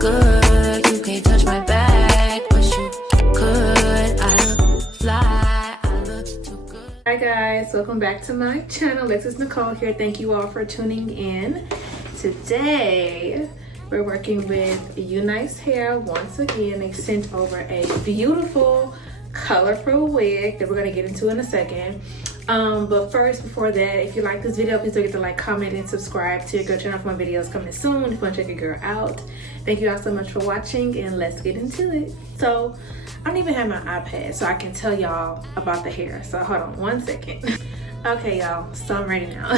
good. You can't touch my back, but you could. I look fly, I look too good. Hi guys, welcome back to my channel. This is Nicole here. Thank you all for tuning in. Today we're working with UNICE hair once again. They sent over a beautiful colorful wig that we're going to get into in a second. But first, before that, if you like this video, please don't forget to like, comment, and subscribe to your girl channel for my videos coming soon. If you want to check your girl out, thank you all so much for watching, and let's get into it. So I don't even have my iPad so I can tell y'all about the hair, so hold on one second. Okay y'all, so I'm ready now.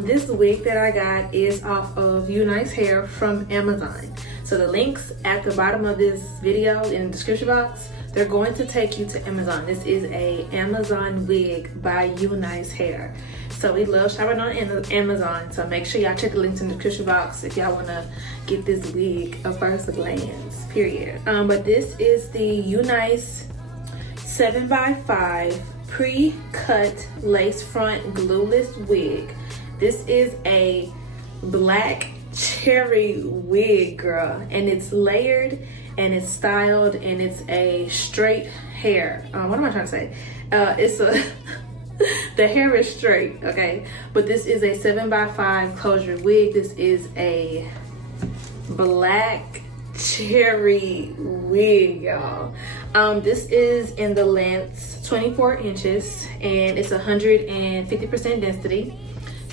This wig that I got is off of UNICE hair from Amazon. So the links at the bottom of this video in the description box, they're going to take you to Amazon. This is a Amazon wig by UNICE hair. So we love shopping on Amazon. So make sure y'all check the links in the description box if y'all wanna get this wig a first glance, period. But this is the UNICE 7x5 pre-cut lace front glueless wig. This is a black cherry wig, girl, and it's layered and it's styled and it's a straight hair. What am I trying to say? It's a the hair is straight, okay, but this is a 7x5 closure wig. This is a black cherry wig, y'all. This is in the length 24 inches and it's 150% density.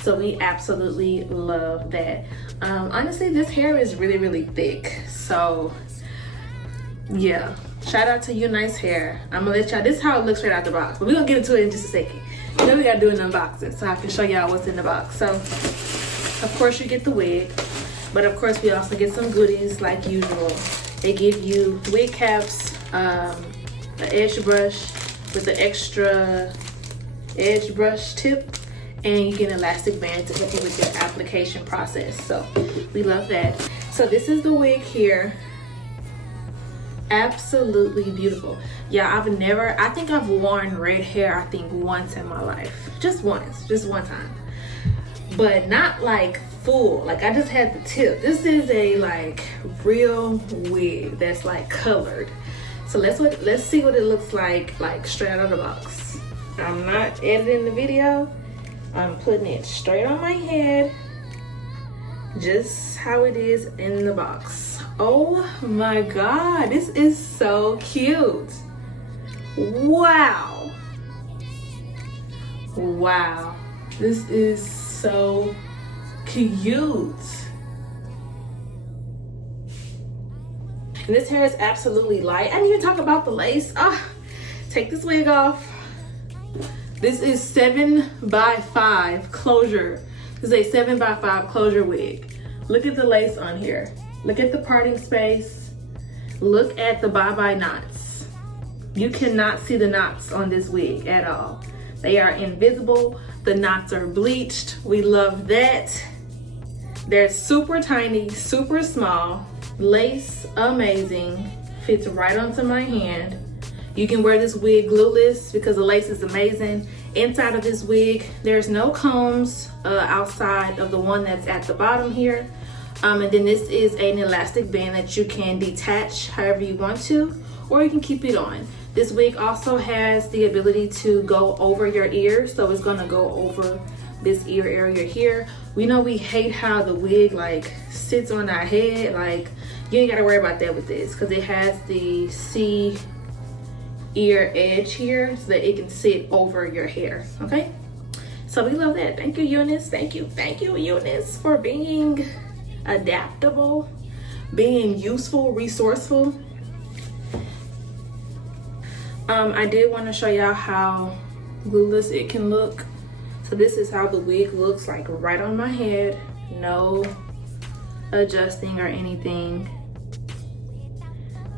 So we absolutely love that. Honestly, this hair is really thick. So yeah, shout out to UNICE hair. I'm gonna let y'all, this is how it looks right out the box, but we're gonna get into it in just a second. Then we gotta do an unboxing so I can show y'all what's in the box. So of course you get the wig, but of course we also get some goodies like usual. They give you wig caps, an edge brush with the extra edge brush tip, and you get an elastic band to help you with your application process. So we love that. So this is the wig here. Absolutely beautiful. Yeah, I think I've worn red hair, I think once in my life. Just once, just one time. But not like full, like I just had the tip. This is a like real wig that's like colored. So let's see what it looks like straight out of the box. I'm not editing the video. I'm putting it straight on my head, just how it is in the box. Oh my God, this is so cute. Wow. Wow, this is so cute. And this hair is absolutely light. I didn't even talk about the lace. Take this wig off. This is 7x5 closure. This is a 7x5 closure wig. Look at the lace on here. Look at the parting space. Look at the bye-bye knots. You cannot see the knots on this wig at all. They are invisible. The knots are bleached. We love that. They're super tiny, super small. Lace, amazing. Fits right onto my hand. You can wear this wig glueless because the lace is amazing. Inside of this wig, there's no combs outside of the one that's at the bottom here. And then this is an elastic band that you can detach however you want to, or you can keep it on. This wig also has the ability to go over your ears, so it's gonna go over this ear area here. We know we hate how the wig like sits on our head. Like, you ain't gotta worry about that with this because it has the C ear edge here so that it can sit over your hair, okay? So we love that. Thank you, UNICE. Thank you, UNICE, for being adaptable, being useful, resourceful. I did want to show y'all how glueless it can look. So this is how the wig looks like right on my head. No adjusting or anything.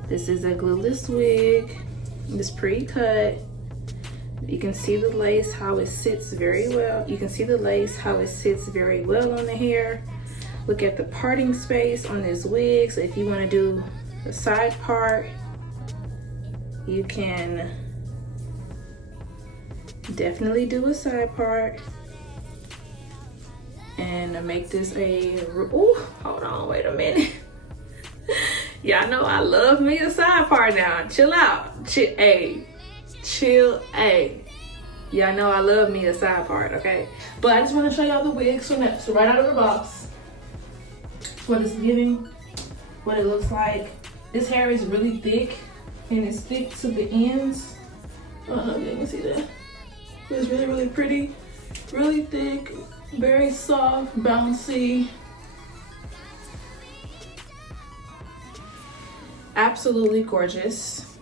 This is a glueless wig. It's pre-cut. You can see the lace, how it sits very well. You can see the lace, how it sits very well on the hair. Look at the parting space on this wig. So if you want to do the side part, you can definitely do a side part and make this a, oh, hold on, wait a minute. Y'all know I love me a side part now. Chill out. Chill, a. Y'all know I love me a side part, okay? But I just want to show y'all the wig. So right out of the box, what it's giving, what it looks like. This hair is really thick, and it's thick to the ends. I don't know if you can see that. It's really, really pretty. Really thick, very soft, bouncy. Absolutely gorgeous.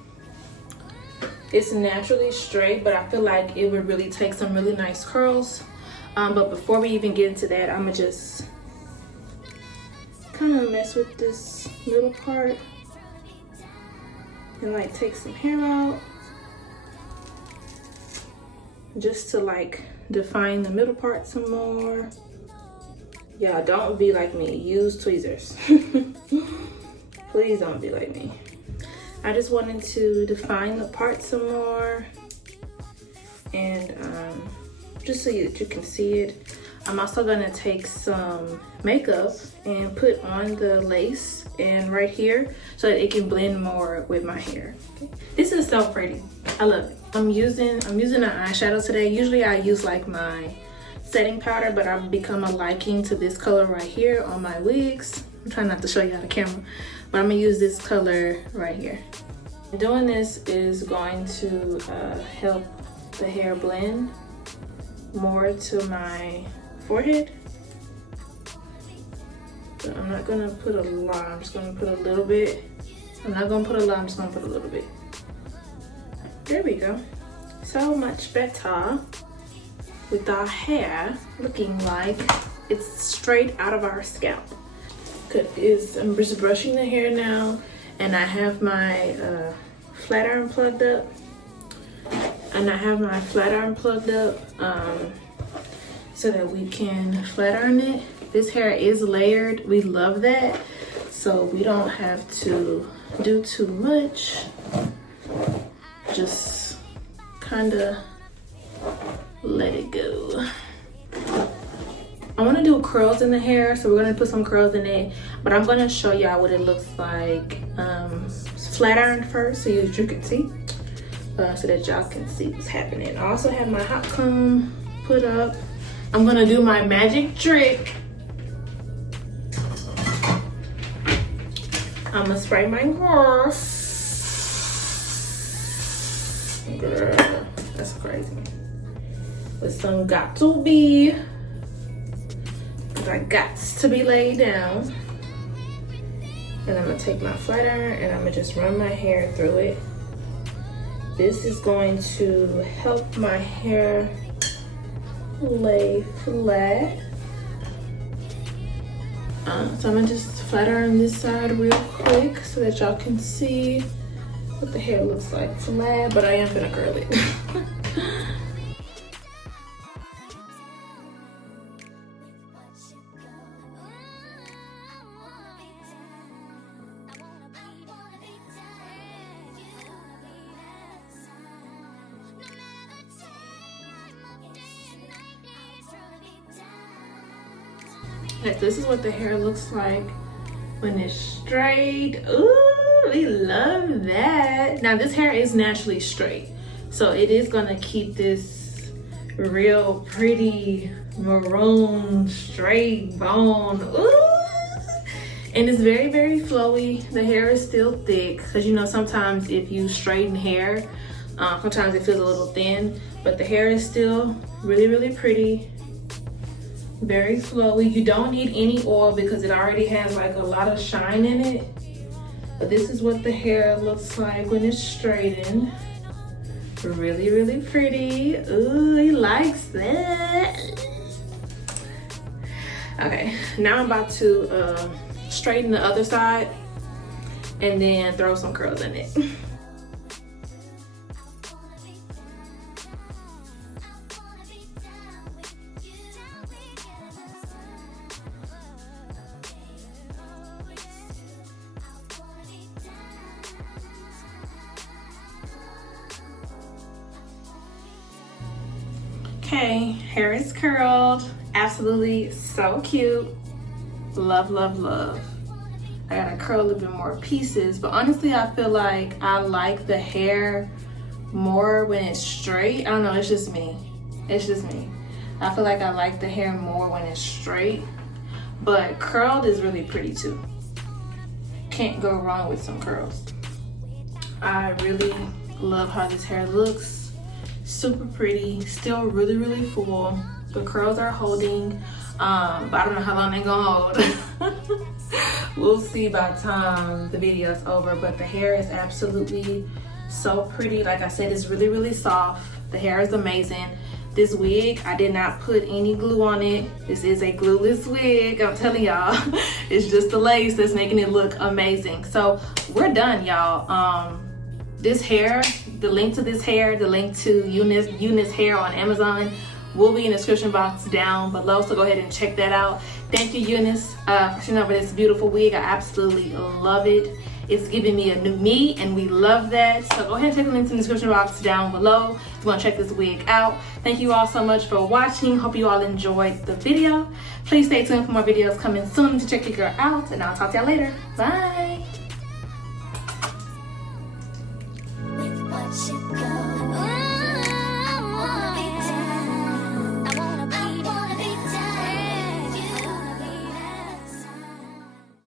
It's naturally straight, but I feel like it would really take some really nice curls. But before we even get into that, I'm gonna just kind of mess with this middle part and like take some hair out just to like define the middle part some more. Y'all don't be like me, use tweezers. Please don't be like me. I just wanted to define the part some more, and just so that you can see it. I'm also gonna take some makeup and put on the lace and right here so that it can blend more with my hair. Okay. This is so pretty. I love it. I'm using an eyeshadow today. Usually I use like my setting powder, but I've become a liking to this color right here on my wigs. I'm trying not to show you on the camera, but I'm gonna use this color right here. Doing this is going to help the hair blend more to my forehead. But I'm not gonna put a lot, I'm just gonna put a little bit. I'm not gonna put a lot, I'm just gonna put a little bit. There we go. So much better with our hair looking like it's straight out of our scalp. I'm just brushing the hair now, and I have my flat iron plugged up. So that we can flat iron it. This hair is layered. We love that. So we don't have to do too much. Just kind of let it go. I want to do curls in the hair, so we're going to put some curls in it, but I'm going to show y'all what it looks like flat ironed first, so you can see, so that y'all can see what's happening. I also have my hot comb put up. I'm going to do my magic trick. I'm going to spray my hair. Girl, that's crazy. With some got to be. I got to be laid down. And I'm gonna take my flat iron and I'm gonna just run my hair through it. This is going to help my hair lay flat. So I'm gonna just flat iron this side real quick so that y'all can see what the hair looks like flat, but I am gonna curl it. This is what the hair looks like when it's straight. Ooh, we love that. Now this hair is naturally straight, so it is gonna keep this real pretty maroon straight bone. Ooh, and it's very, very flowy. The hair is still thick, because you know sometimes if you straighten hair, sometimes it feels a little thin, but the hair is still really, really pretty. Very flowy. You don't need any oil because it already has like a lot of shine in it. But this is what the hair looks like when it's straightened. Really, really pretty. Ooh, he likes that. Okay, now I'm about to straighten the other side and then throw some curls in it. Okay, hair is curled. Absolutely so cute. Love, love, love. I gotta curl a little bit more pieces. But honestly, I feel like I like the hair more when it's straight. I don't know, it's just me. It's just me. I feel like I like the hair more when it's straight. But curled is really pretty too. Can't go wrong with some curls. I really love how this hair looks. Super pretty, still really, really full. The curls are holding, but I don't know how long they're gonna hold. We'll see by the time the video is over, but the hair is absolutely so pretty. Like I said, it's really, really soft. The hair is amazing. This wig, I did not put any glue on it. This is a glueless wig, I'm telling y'all. It's just the lace that's making it look amazing. So we're done, y'all. This hair, the link to this hair, the link to UNICE hair on Amazon will be in the description box down below, so go ahead and check that out. Thank you, UNICE, for sending over this beautiful wig. I absolutely love it. It's giving me a new me, and we love that. So go ahead and check the links in the description box down below if you want to check this wig out. Thank you all so much for watching. Hope you all enjoyed the video. Please stay tuned for more videos coming soon to check your girl out, and I'll talk to y'all later. Bye. With what you